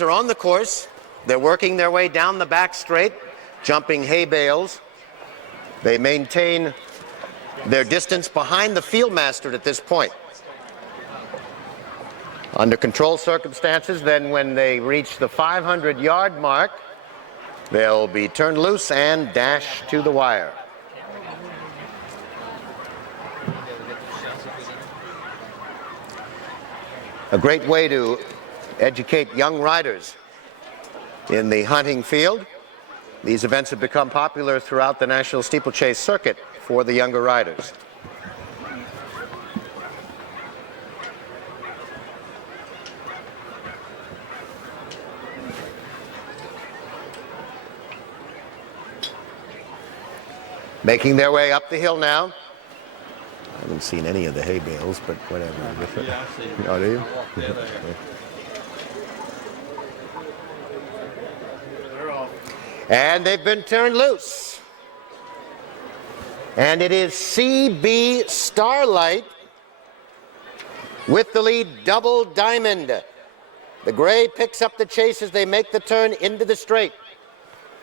Are on the course. They're working their way down the back straight, jumping hay bales. They maintain their distance behind the fieldmaster at this point. Under controlled circumstances, then when they reach the 500-yard mark, they'll be turned loose and dash to the wire. A great way to educate young riders in the hunting field. These events have become popular throughout the National Steeplechase circuit for the younger riders. Making their way up the hill now. I haven't seen any of the hay bales, but whatever. Yeah, I see. Oh, do you? Yeah, they're off. And they've been turned loose. And it is CB Starlight with the lead, Double Diamond. The gray picks up the chase as they make the turn into the straight.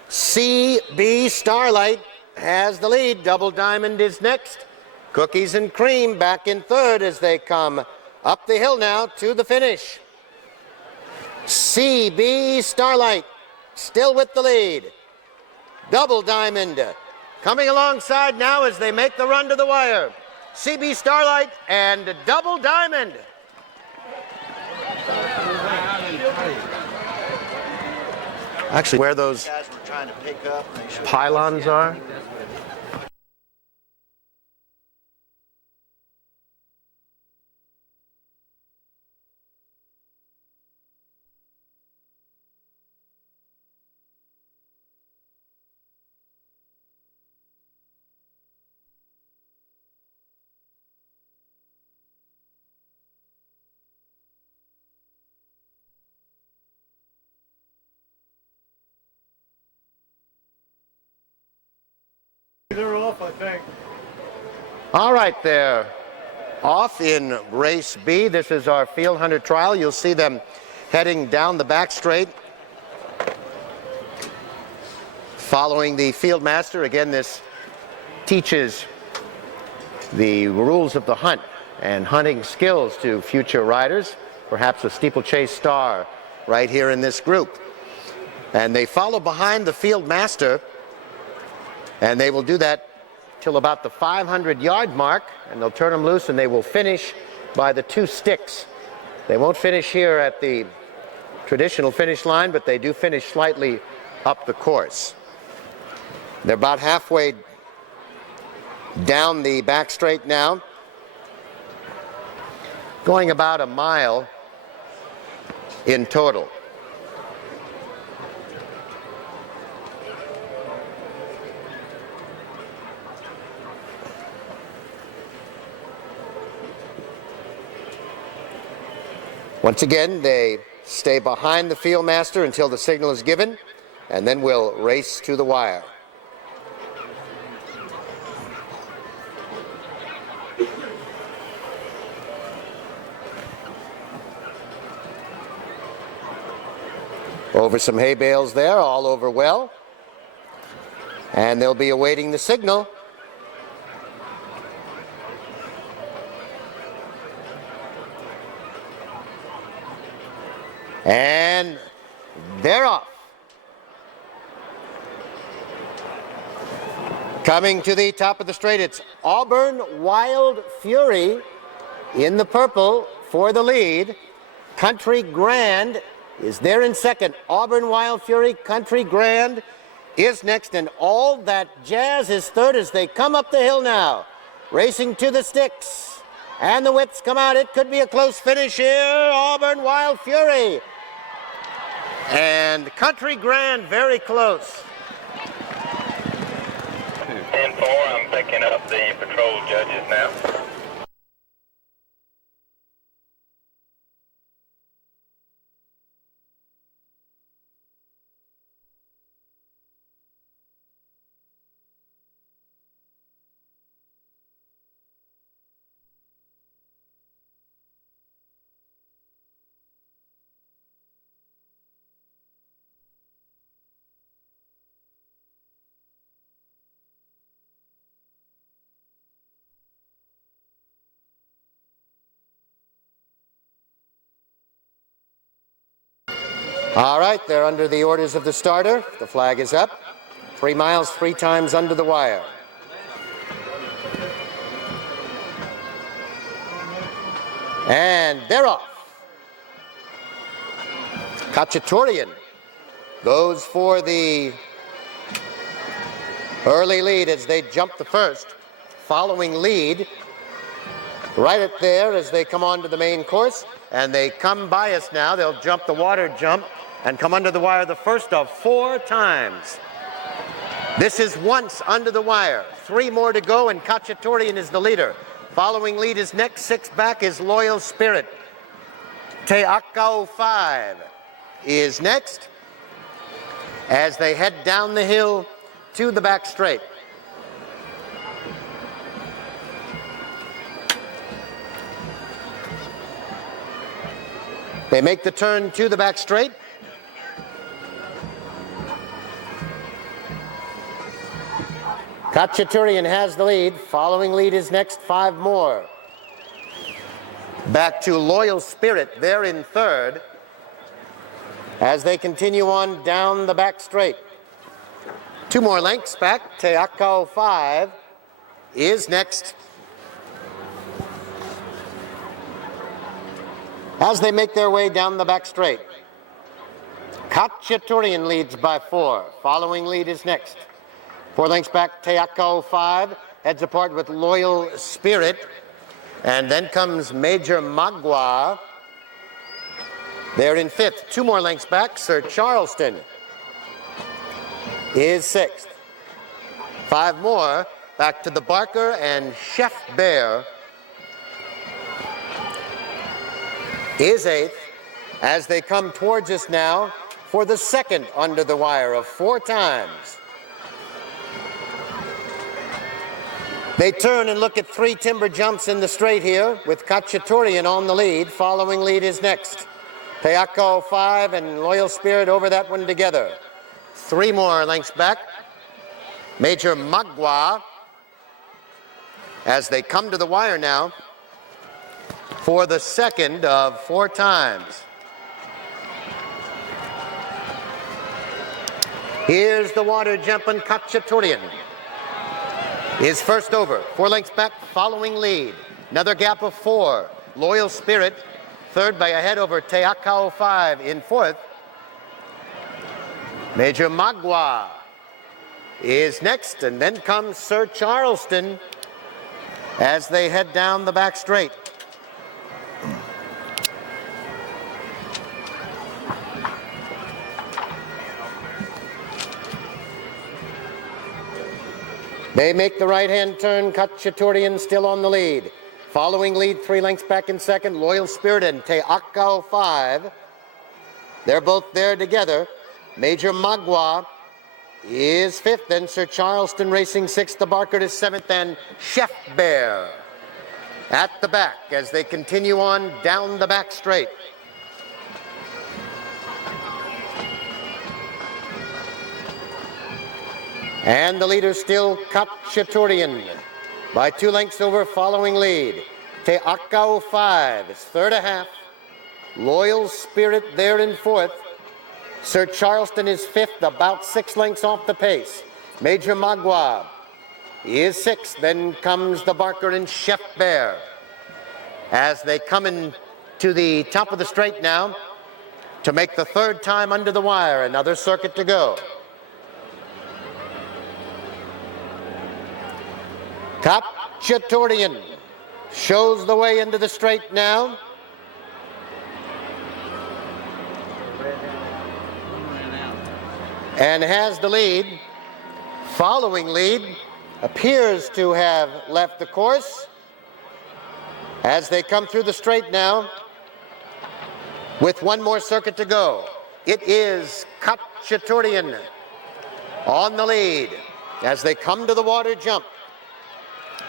CB Starlight has the lead. Double Diamond is next. Cookies and Cream back in third as they come up the hill now to the finish. CB Starlight still with the lead. Double Diamond coming alongside now as they make the run to the wire. CB Starlight and Double Diamond. Actually, where those guys were trying to pick up, pylons are. They're off, I think. All right, they're off in race B. This is our field hunter trial. You'll see them heading down the back straight, following the field master. Again, this teaches the rules of the hunt and hunting skills to future riders, perhaps a steeplechase star right here in this group. And they follow behind the field master, and they will do that till about the 500-yard mark, and they'll turn them loose and they will finish by the 2 sticks. They won't finish here at the traditional finish line, but they do finish slightly up the course. They're about halfway down the back straight now, going about a mile in total. Once again, they stay behind the field master until the signal is given, and then we'll race to the wire. Over some hay bales there, all over well. And they'll be awaiting the signal. And they're off. Coming to the top of the straight, it's Auburn Wild Fury in the purple for the lead. Country Grand is there in second. Auburn Wild Fury, Country Grand is next, and All That Jazz is third as they come up the hill now. Racing to the sticks, and the whips come out. It could be a close finish here. Auburn Wild Fury and Country Grand very close. 10-4, I'm picking up the patrol judges now. All right, they're under the orders of the starter. The flag is up. 3 miles, 3 times under the wire. And they're off. Khachaturian goes for the early lead as they jump the first. Following lead right at there as they come onto the main course. And they come by us now. They'll jump the water jump and come under the wire the first of 4 times. This is once under the wire. 3 more to go, and Khachaturian is the leader. Following lead is next. 6 back is Loyal Spirit. Te Akau 5 is next as they head down the hill to the back straight. They make the turn to the back straight. Khachaturian has the lead. Following lead is next. 5 more. Back to Loyal Spirit. They're in third as they continue on down the back straight. 2 more lengths back. Te Akau 5 is next. As they make their way down the back straight, Khachaturian leads by 4. Following lead is next. 4 lengths back, Te Akau 5 heads apart with Loyal Spirit. And then comes Major Magua. They're in 5th. 2 more lengths back, Sir Charleston is 6th. 5 more back to the Barker and Chef Bear is 8th as they come towards us now for the second under the wire of 4 times. They turn and look at 3 timber jumps in the straight here with Khachaturian on the lead. Following lead is next. Te Akau 5 and Loyal Spirit over that one together. 3 more lengths back. Major Magua as they come to the wire now for the second of 4 times. Here's the water jumping Khachaturian is first over. 4 lengths back, following lead. Another gap of 4. Loyal Spirit, third by a head over Te Akau 5 in 4th. Major Magua is next, and then comes Sir Charleston as they head down the back straight. They make the right-hand turn. Khachaturian still on the lead. Following lead, 3 lengths back in second, Loyal Spirit and Te Akau 5. They're both there together. Major Magua is 5th, then Sir Charleston racing 6th, the Barker is 7th, and Chef Bear at the back as they continue on down the back straight. And the leader still Khachaturian by 2 lengths over following lead. Te Akau 5 is third a half. Loyal Spirit there in 4th. Sir Charleston is 5th, about 6 lengths off the pace. Major Magua is 6th. Then comes the Barker and Chef Bear as they come in to the top of the straight now to make the 3rd time under the wire. Another circuit to go. Khachaturian shows the way into the straight now. And has the lead. Following lead appears to have left the course as they come through the straight now with 1 more circuit to go. It is Khachaturian on the lead as they come to the water jump.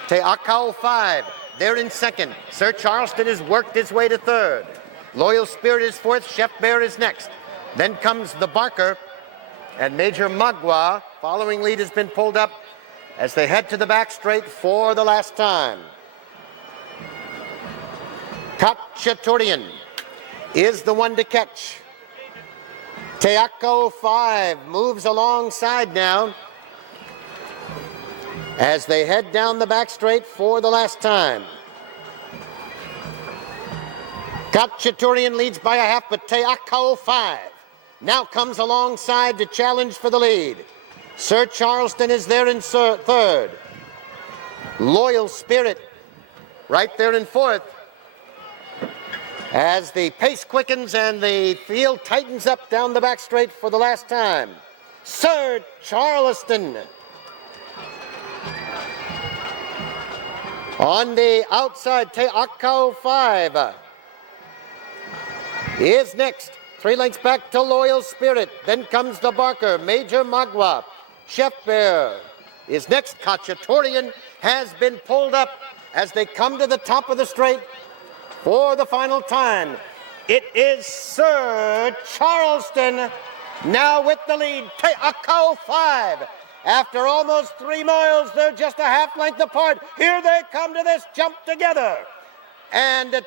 Te Akau 5, they're in second. Sir Charleston has worked his way to 3rd. Loyal Spirit is 4th, Chef Bear is next. Then comes the Barker and Major Magua. Following lead has been pulled up as they head to the back straight for the last time. Khachaturian is the one to catch. Teako 5 moves alongside now as they head down the back straight for the last time. Khatchaturian leads by a half, but Teako 5 now comes alongside to challenge for the lead. Sir Charleston is there in third. Loyal Spirit right there in fourth. As the pace quickens and the field tightens up down the back straight for the last time. Sir Charleston on the outside. Teako 5 is next. 3 lengths back to Loyal Spirit. Then comes the Barker. Major Magua. Chef Bear is next. Khatchaturian has been pulled up as they come to the top of the straight for the final time. It is Sir Charleston now with the lead. Teako 5. After almost 3 miles, they're just a half length apart. Here they come to this jump together. And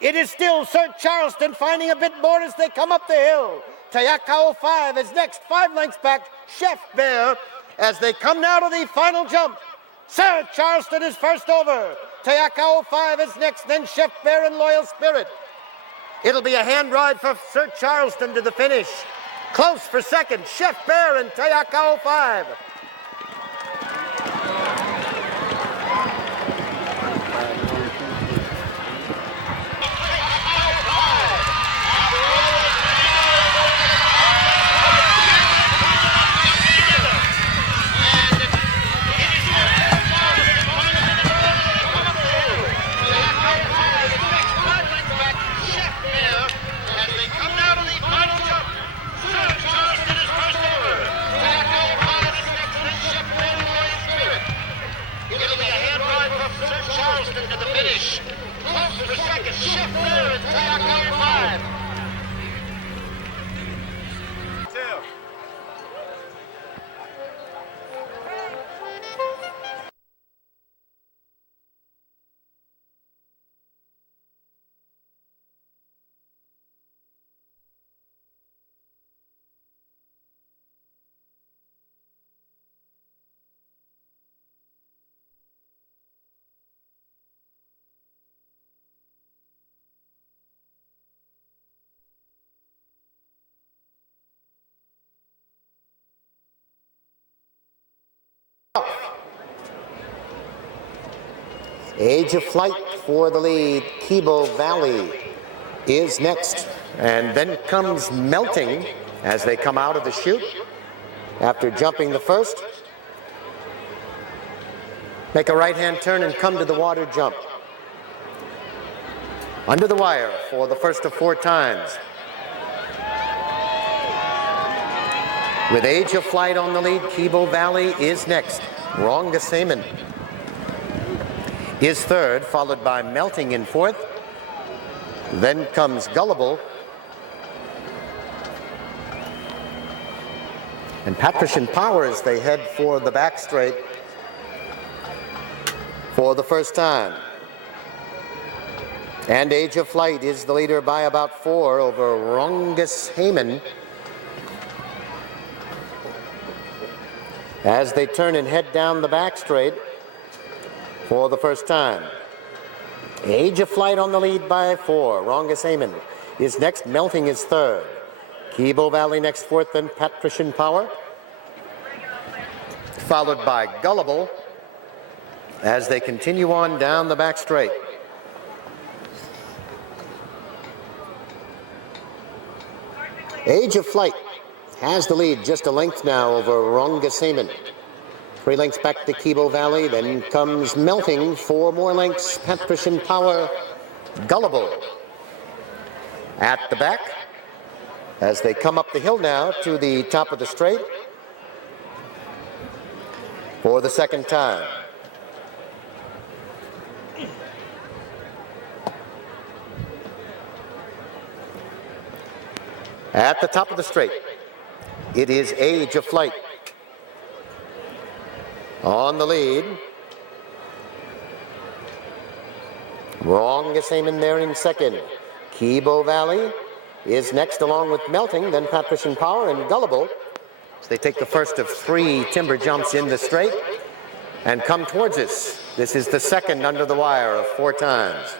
it is still Sir Charleston finding a bit more as they come up the hill. Teako 5 is next, 5 lengths back. Chef Bear as they come now to the final jump. Sir Charleston is first over. Teako 5 is next, then Chef Bear and Loyal Spirit. It'll be a hand ride for Sir Charleston to the finish. Close for second, Chef Bear and Teako 5. Age of Flight for the lead. Kibo Valley is next. And then comes Melting as they come out of the chute after jumping the first. Make a right-hand turn and come to the water jump. Under the wire for the first of 4 times. With Age of Flight on the lead, Kibo Valley is next. Rongasaman is third, followed by Melting in fourth. Then comes Gullible. And Patrician Power as they head for the back straight for the first time. And Age of Flight is the leader by about 4 over Rongasaman as they turn and head down the back straight for the first time. Age of Flight on the lead by 4. Rongasaman is next. Melting is third. Kibo Valley next, fourth, then Patrician Power. Followed by Gullible as they continue on down the back straight. Age of Flight has the lead just a length now over Rongasaman. 3 lengths back to Kibo Valley, then comes Melting, 4 more lengths, Patrician Power, Gullible. At the back, as they come up the hill now to the top of the straight for the second time. At the top of the straight, it is Age of Flight on the lead. Rongasaman there in second. Kibo Valley is next, along with Melting, then Patrician Power and Gullible. So they take the first of 3 timber jumps in the straight and come towards us. This is the second under the wire of 4 times.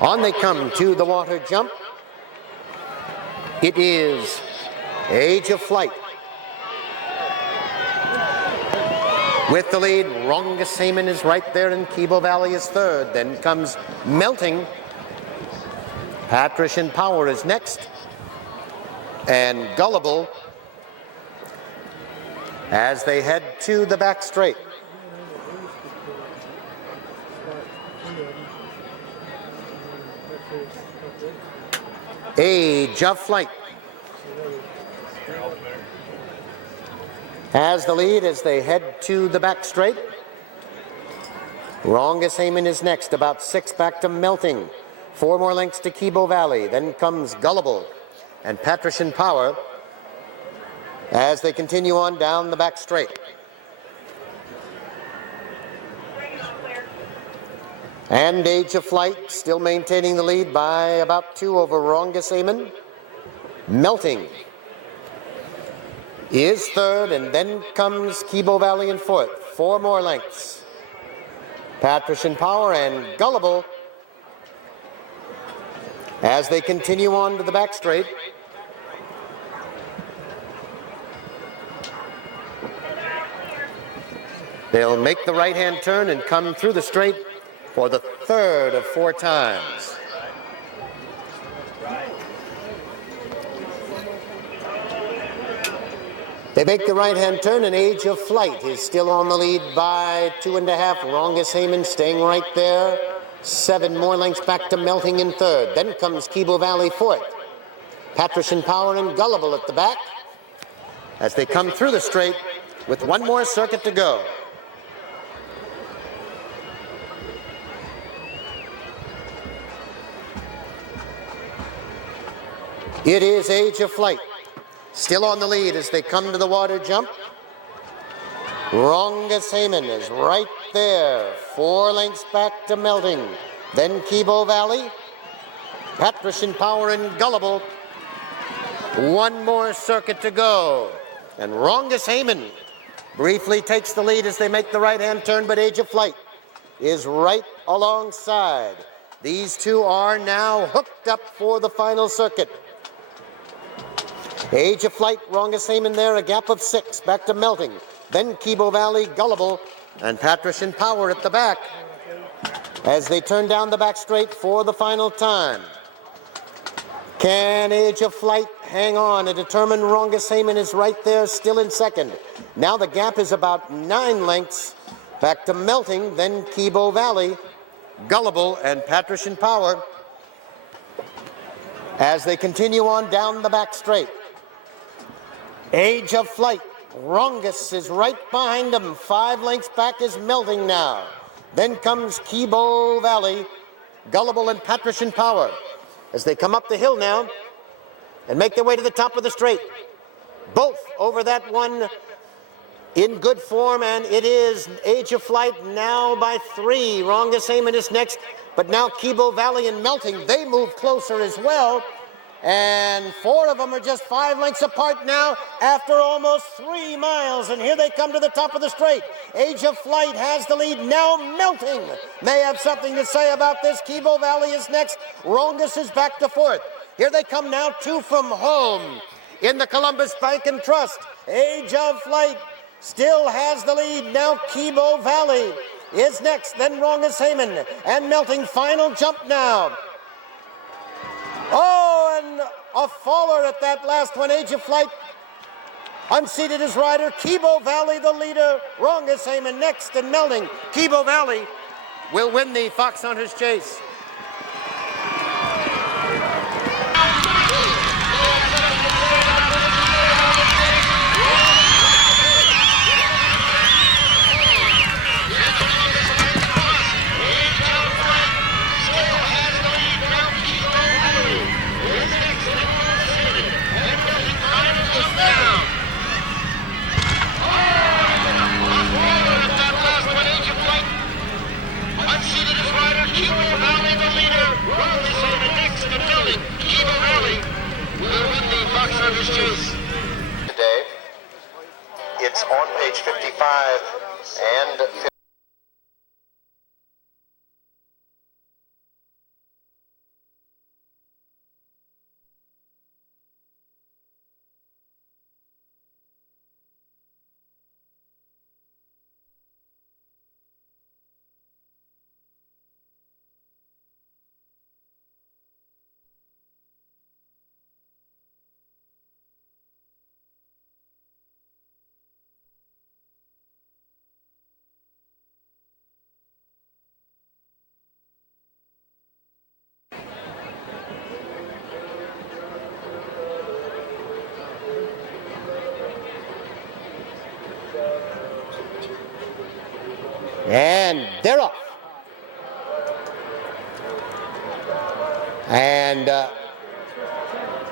On they come to the water jump. It is Age of Flight. With the lead, Rongasamen is right there, and Kibo Valley is third. Then comes Melting. Patrician Power is next. And Gullible as they head to the back straight. Age of Flight has the lead as they head to the back straight. Rongasamen is next, about 6 back to Melting. 4 more lengths to Kibo Valley. Then comes Gullible and Patrician Power as they continue on down the back straight. And Age of Flight still maintaining the lead by about 2 over Rongasamen. Melting is third, and then comes Kibo Valley in fourth. 4 more lengths. Patrician Power and Gullible as they continue on to the back straight. They'll make the right-hand turn and come through the straight for the third of 4 times. They make the right-hand turn, and Age of Flight is still on the lead by 2.5. Rongasamen staying right there. 7 more lengths back to Melting in third. Then comes Kibo Valley fourth. Patrician Power and Gullible at the back as they come through the straight with 1 more circuit to go. It is Age of Flight still on the lead as they come to the water jump. Rongasamen is right there, 4 lengths back to Melting. Then Kibo Valley, Patrician Power and Gullible. 1 more circuit to go. And Rongasamen briefly takes the lead as they make the right-hand turn, but Age of Flight is right alongside. These 2 are now hooked up for the final circuit. Age of Flight, Rongasamen there, a gap of 6 back to Melting. Then Kibo Valley, Gullible, and Patrician Power at the back as they turn down the back straight for the final time. Can Age of Flight hang on? A determined Rongasamen is right there, still in second. Now the gap is about 9 lengths back to Melting, then Kibo Valley, Gullible, and Patrician Power as they continue on down the back straight. Age of Flight, Rongus is right behind them. 5 lengths back is Melting now. Then comes Kibo Valley, Gullible, and Patrician Power as they come up the hill now and make their way to the top of the straight. Both over that one in good form, and it is Age of Flight now by 3. Rongasamen is next, but now Kibo Valley and Melting, they move closer as well. And 4 of them are just 5 lengths apart now after almost 3 miles. And here they come to the top of the straight. Age of Flight has the lead. Now Melting may have something to say about this. Kibo Valley is next. Rongus is back to 4th. Here they come now, 2 from home in the Columbus Bank and Trust. Age of Flight still has the lead. Now Kibo Valley is next. Then Rongasamen and Melting. Final jump now. Oh, and a faller at that last one. Age of Flight unseated his rider. Kibo Valley the leader. Rongasamen next, and Melting. Kibo Valley will win the Foxhunters chase. Today, it's on page 55 and they're off. And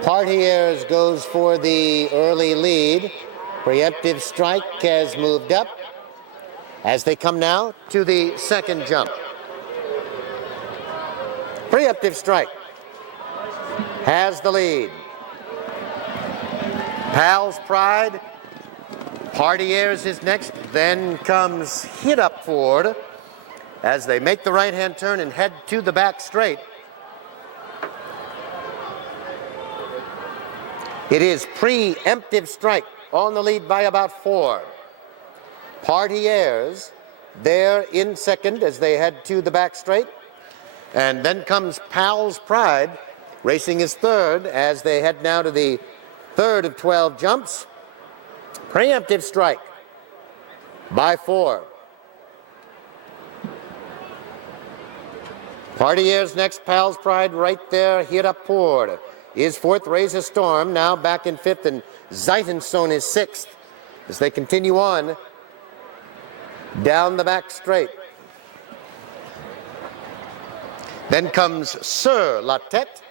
Partiers goes for the early lead. Preemptive Strike has moved up as they come now to the second jump. Preemptive Strike has the lead. Pal's Pride. Partiers is next, then comes Hit Up Forward as they make the right-hand turn and head to the back straight. It is Preemptive Strike on the lead by about 4. Partiers there in second as they head to the back straight. And then comes Pal's Pride racing his third as they head now to the third of 12 jumps. Preemptive Strike by 4. Partiers next, Pal's Pride right there, Hit Up Forward is fourth, Raise a Storm now back in fifth, and Zeitensohn is sixth as they continue on down the back straight. Then comes Sur La Tête.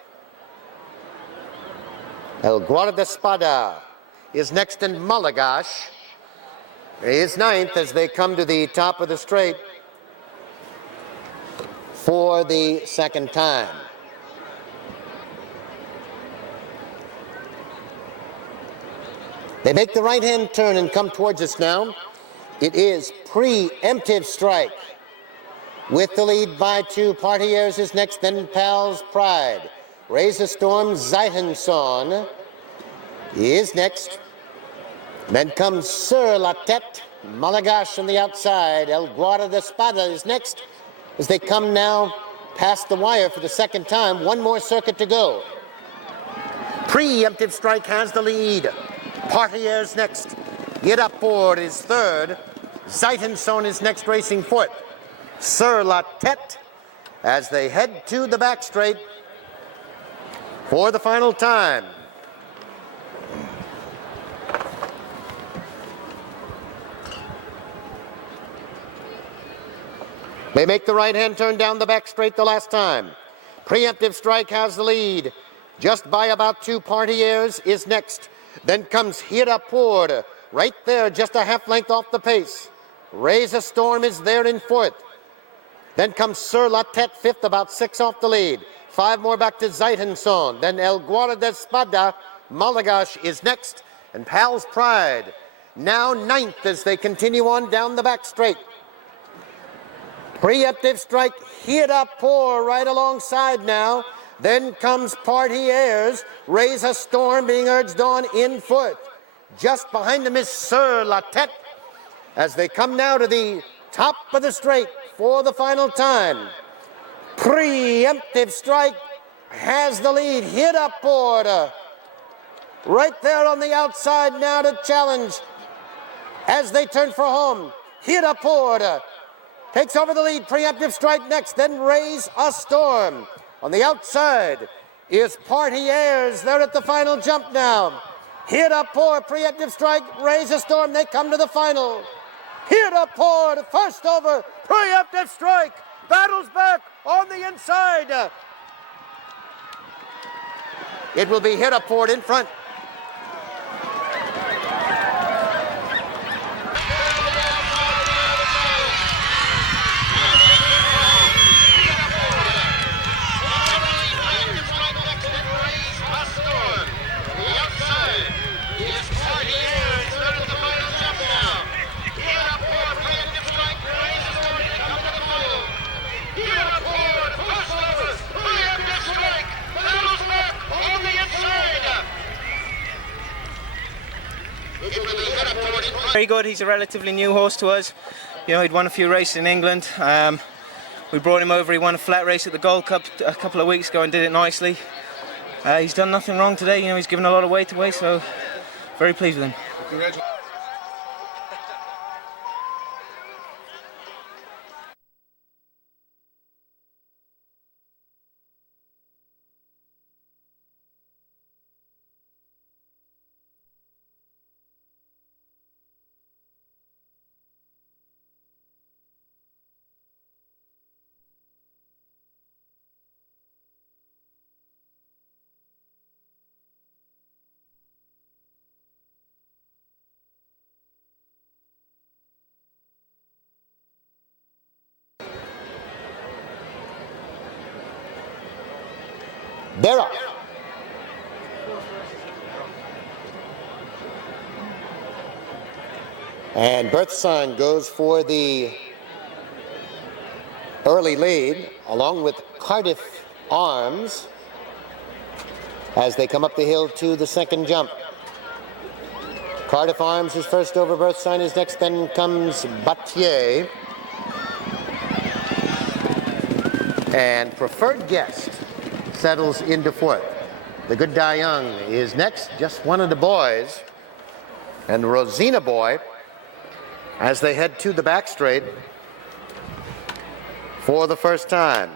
El Guardespada is next, and Malagash is ninth as they come to the top of the straight for the second time. They make the right-hand turn and come towards us now. It is Preemptive Strike with the lead by 2. Partiers is next, then Pal's Pride. Raise a Storm, Zeitensohn is next. Then comes Sur La Tête. Malagash on the outside. El Guardespada is next as they come now past the wire for the second time. One more circuit to go. Preemptive Strike has the lead. Partiers next. Hit Up Forward is third. Zeitensohn is next, racing foot. Sur La Tête as they head to the back straight for the final time. They make the right-hand turn down the back straight the last time. Preemptive Strike has the lead. Just by about 2. Partiers is next. Then comes Hit Up Forward. Right there, just a half length off the pace. Raise a Storm is there in fourth. Then comes Sur La Tête fifth, about 6 off the lead. 5 more back to Zeitensohn. Then El Guardespada. Malagash is next. And Pal's Pride now ninth as they continue on down the back straight. Preemptive Strike, Hit Up Forward right alongside now. Then comes Partiers. Raise a Storm being urged on in foot. Just behind them is Sur La Tête as they come now to the top of the straight for the final time. Preemptive Strike has the lead. Hit Up Forward right there on the outside now to challenge as they turn for home. Hit Up Forward takes over the lead. Preemptive Strike next, then Raise a Storm. On the outside is Partiers. They're at the final jump now. Hit Up Forward, Preemptive Strike, Raise a Storm. They come to the final. Hit Up Forward, first over, Preemptive Strike. Battles back on the inside. It will be Hit Up Forward in front. Very good. He's a relatively new horse to us. You know, he'd won a few races in England. We brought him over. He won a flat race at the Gold Cup a couple of weeks ago and did it nicely. He's done nothing wrong today. You know, he's given a lot of weight away, so very pleased with him. They're off. And Birthsign goes for the early lead, along with Cardiff Arms, as they come up the hill to the second jump. Cardiff Arms is first over, Birthsign is next, then comes Batier. And Preferred Guest settles into fourth. The Good Die Young is next, just one of the boys. And Rosina Boy, as they head to the back straight for the first time.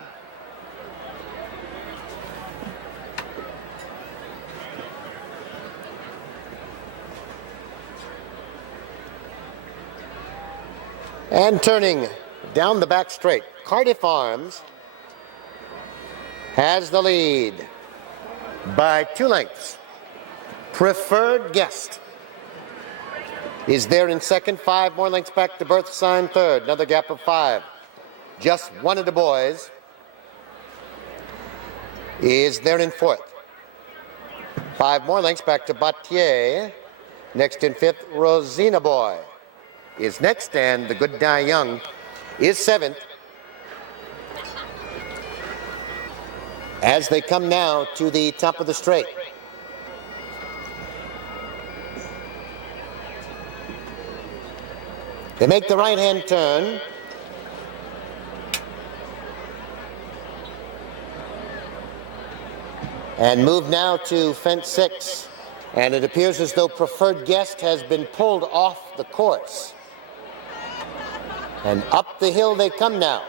And turning down the back straight, Cardiff Arms has the lead by 2 lengths. Preferred Guest is there in second, 5 more lengths back to Birthsign third, another gap of 5. Just one of the boys is there in fourth. 5 more lengths back to Batier. Next in fifth, Rosina Boy is next, and the Good Die Young is seventh. As they come now to the top of the straight. They make the right-hand turn. And move now to fence 6. And it appears as though Preferred Guest has been pulled off the course. And up the hill they come now.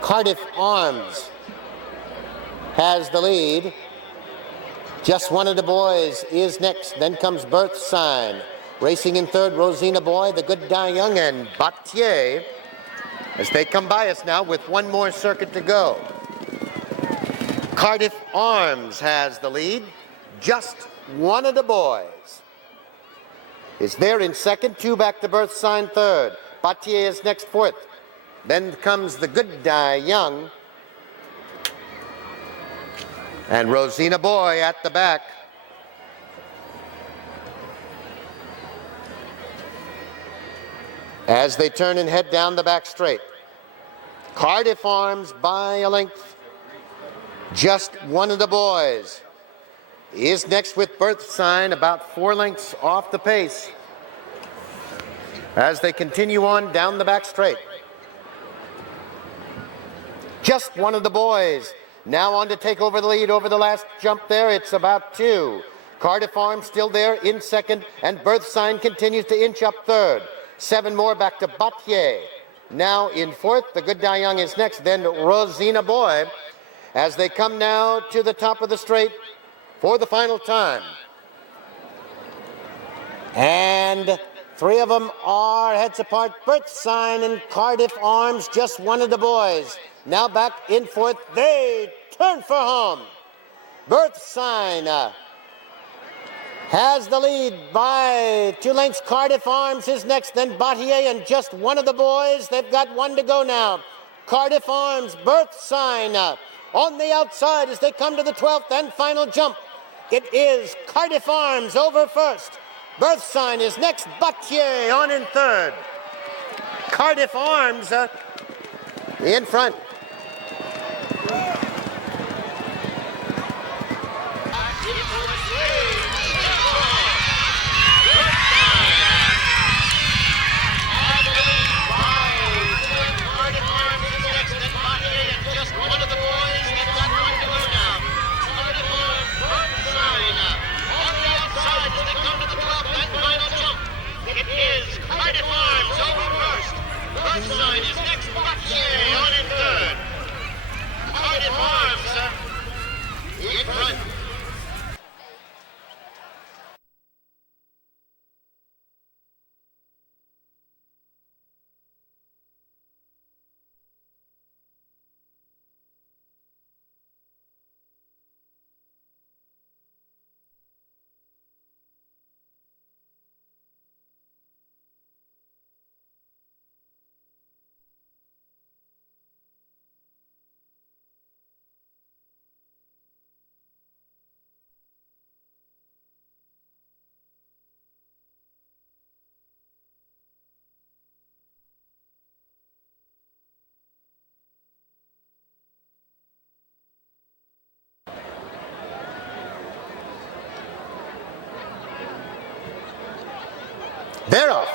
Cardiff Arms has the lead. Just one of the boys is next. Then comes Birthsign. Racing in third, Rosina Boy, the Good Die Young, and Batier, as they come by us now with one more circuit to go. Cardiff Arms has the lead. Just one of the boys is there in second, 2 back to Birthsign third. Batier is next, fourth. Then comes the Good Die Young. And Rosina Boy at the back. As they turn and head down the back straight. Cardiff Arms by a length. Just one of the boys is next with Birthsign, about 4 lengths off the pace. As they continue on down the back straight. Just one of the boys now on to take over the lead over the last jump there. It's about 2. Cardiff Arms still there in second, and Birthsign continues to inch up third. 7 more back to Batier. Now in fourth, the Good Die Young is next, then Rosina Boy, as they come now to the top of the straight for the final time. And 3 of them are heads apart. Birthsign and Cardiff Arms, just one of the boys. Now back in fourth, they turn for home. Birthsign has the lead by 2 lengths. Cardiff Arms is next, then Batier, and just one of the boys. They've got 1 to go now. Cardiff Arms, Birthsign on the outside as they come to the 12th and final jump. It is Cardiff Arms over first. Birthsign is next, Batier on in third. Cardiff Arms in front. They're off.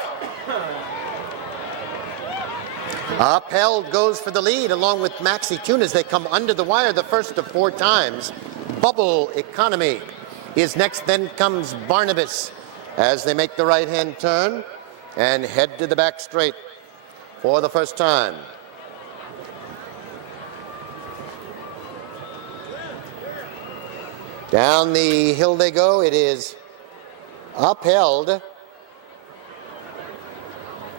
Upheld goes for the lead along with Maxine as they come under the wire the first of 4 times. Bubble Economy is next, then comes Barnabas as they make the right-hand turn and head to the back straight for the first time. Down the hill they go. It is Upheld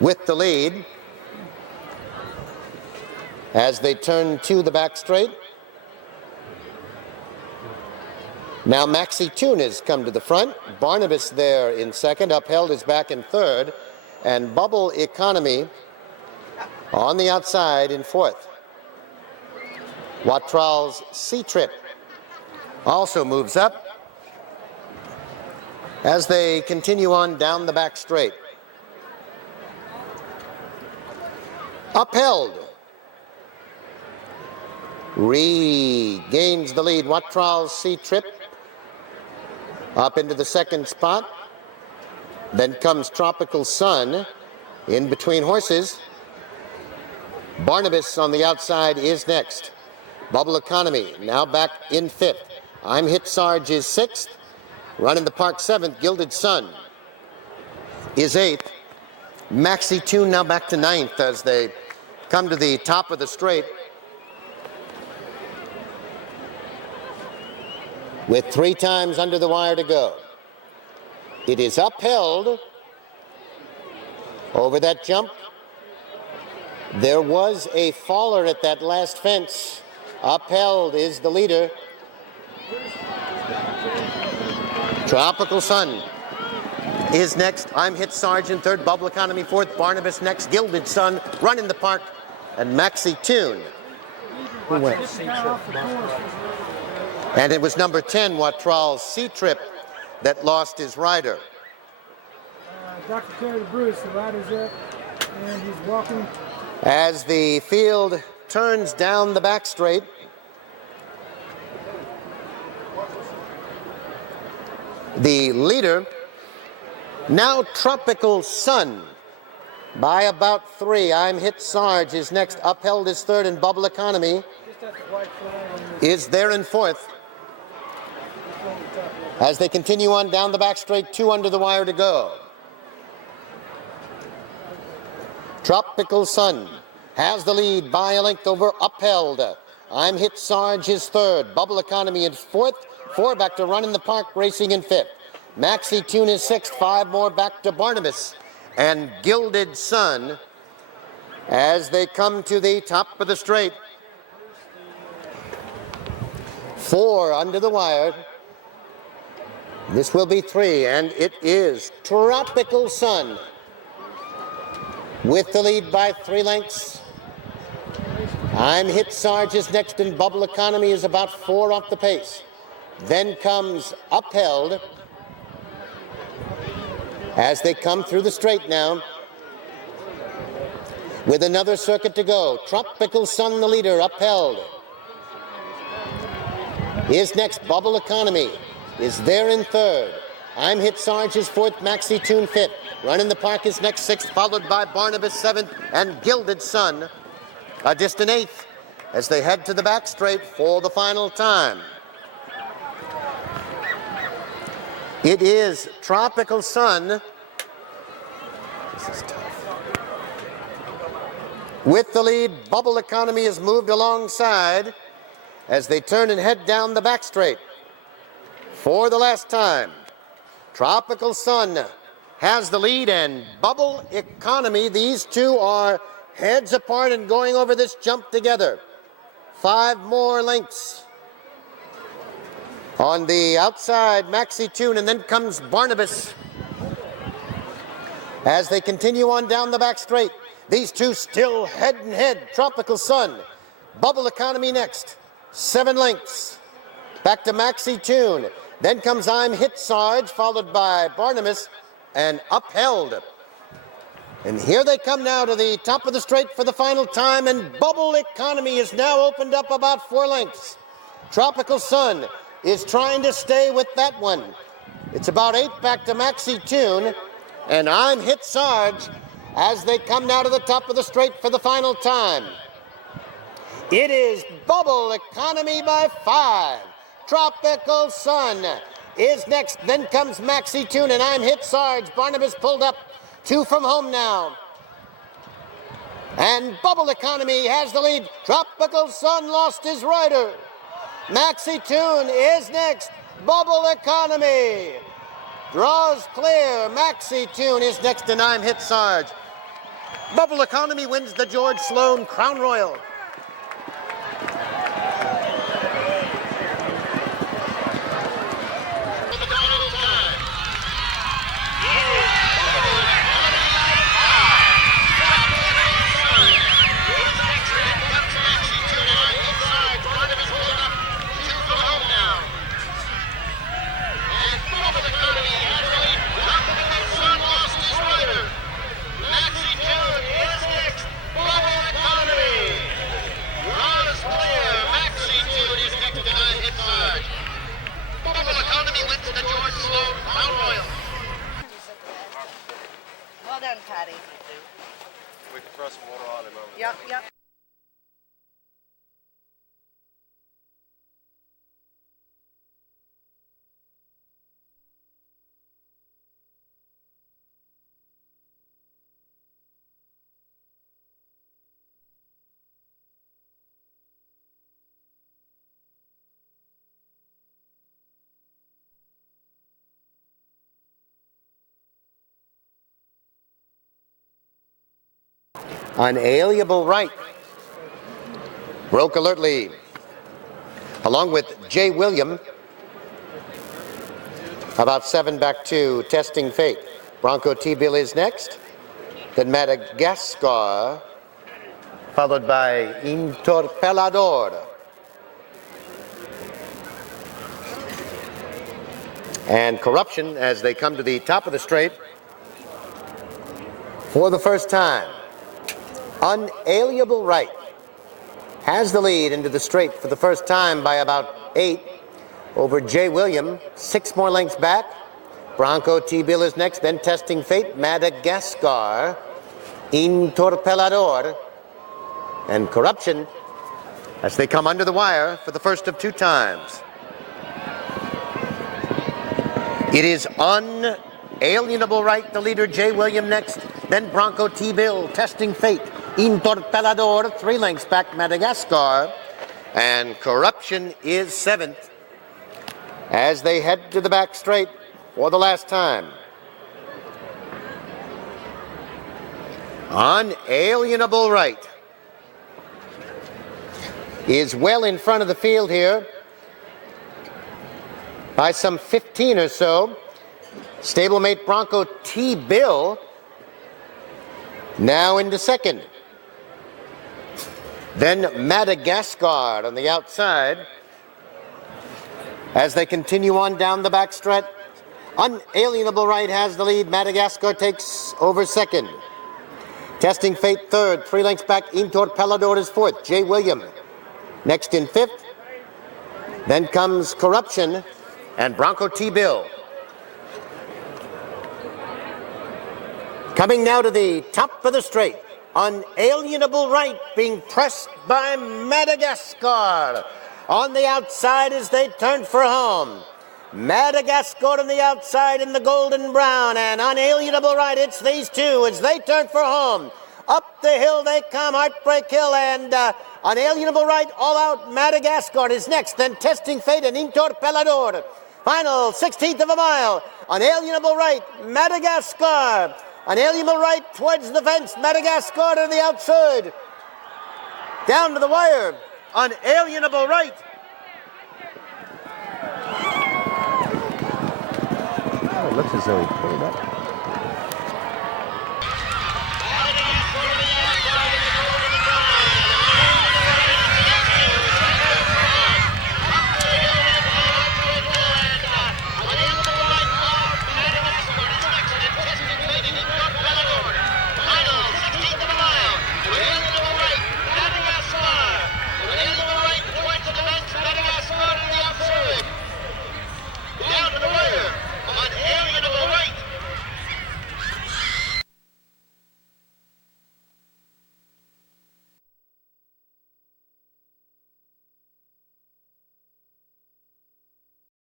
with the lead as they turn to the back straight. Now Maxine has come to the front. Barnabas there in second. Upheld is back in third. And Bubble Economy on the outside in fourth. Watral's Strupe also moves up as they continue on down the back straight. Upheld regains the lead. Watral's Strupe up into the second spot. Then comes Tropical Sun in between horses. Barnabas on the outside is next. Bubble Economy now back in fifth. I'm Hit Sarge is sixth. Running the park seventh. Gilded Sun is eighth. Maxine now back to ninth as they come to the top of the straight. With 3 times under the wire to go. It is Upheld over that jump. There was a faller at that last fence. Upheld is the leader. Tropical Sun is next. I'm Hit Sarge in third. Bubble Economy fourth. Barnabas next. Gilded Sun running the park. And Maxine who went. And it was number 10, Watral's Strupe, that lost his rider. Dr. Terry Bruce, the rider's up, and he's walking. As the field turns down the back straight, the leader, now Tropical Sun, by about 3. I'm Hit Sarge is next. Upheld is third, and Bubble Economy is there in fourth. As they continue on down the back straight, 2 under the wire to go. Tropical Sun has the lead by a length over Upheld. I'm Hit Sarge is third. Bubble Economy is fourth. 4 back to Run in the Park, racing in fifth. Maxine is sixth. 5 more back to Barnabas and Gilded Sun as they come to the top of the straight. 4 under the wire. This will be 3, and it is Tropical Sun with the lead by 3 lengths. I'm Hit Sarge is next, and Bubble Economy is about 4 off the pace. Then comes Upheld as they come through the straight now. With another circuit to go, Tropical Sun the leader. Upheld is next. Bubble Economy is there in third. I'm Hit Sarge is fourth. Maxine fifth. Run in the Park is next, sixth, followed by Barnabas seventh, and Gilded Sun a distant eighth as they head to the back straight for the final time. It is Tropical Sun. This is tough. With the lead, Bubble Economy has moved alongside as they turn and head down the back straight. For the last time, Tropical Sun has the lead, and Bubble Economy, these two are heads apart and going over this jump together. 5 more lengths. On the outside, Maxine, and then comes Barnabas as they continue on down the back straight. These two still head and head. Tropical Sun, Bubble Economy next. 7 lengths. Back to Maxine. Then comes I'm Hit Sarge, followed by Barnabas and Upheld. And here they come now to the top of the straight for the final time, and Bubble Economy is now opened up about 4 lengths. Tropical Sun is trying to stay with that one. It's about 8 back to Maxine, and I'm Hit Sarge as they come now to the top of the straight for the final time. It is Bubble Economy by 5. Tropical Sun is next. Then comes Maxie Tune, and I'm Hit Sarge. Barnabas pulled up 2 from home now. And Bubble Economy has the lead. Tropical Sun lost his rider. Maxie Tune is next. Bubble Economy draws clear. Maxie Tune is next, and I'm Hit Sarge. Bubble Economy wins the George Sloan Crown Royal. Well done, Patty. We can throw some water on him over there. Yep, yep. Unalienable Right broke alertly, along with J. William, about 7 back to Testing Fate. Bronco T-Bill is next, then Madagascar, followed by Interpelador. And Corruption as they come to the top of the straight for the first time. Unalienable Right has the lead into the straight for the first time by about 8 over J. William, 6 more lengths back. Bronco T-Bill is next, then Testing Fate, Madagascar, Interpelador, and Corruption as they come under the wire for the first of 2 times. It is Unalienable Right, the leader, J. William next, then Bronco T-Bill, Testing Fate, Interpelador, 3 lengths back, Madagascar, and Corruption is 7th as they head to the back straight for the last time. Unalienable Right is well in front of the field here by some 15 or so. Stablemate Bronco T-Bill now into second. Then Madagascar on the outside as they continue on down the back stretch. Unalienable Right has the lead. Madagascar takes over second. Testing Fate third. 3 lengths back. Interpelador is fourth. J. William next in 5th. Then comes Corruption and Bronco T-Bill. Coming now to the top of the straight. Unalienable Right being pressed by Madagascar on the outside as they turn for home. Madagascar on the outside in the golden brown, and Unalienable Right, it's these two as they turn for home. Up the hill they come, Heartbreak Hill, and Unalienable Right all out. Madagascar is next, then Testing Fate and Interpelador. Final 16th of a mile. Unalienable Right, Madagascar. Unalienable Right towards the fence, Madagascar to the outside. Down to the wire, Unalienable Right. Oh, it looks as though he pulled up.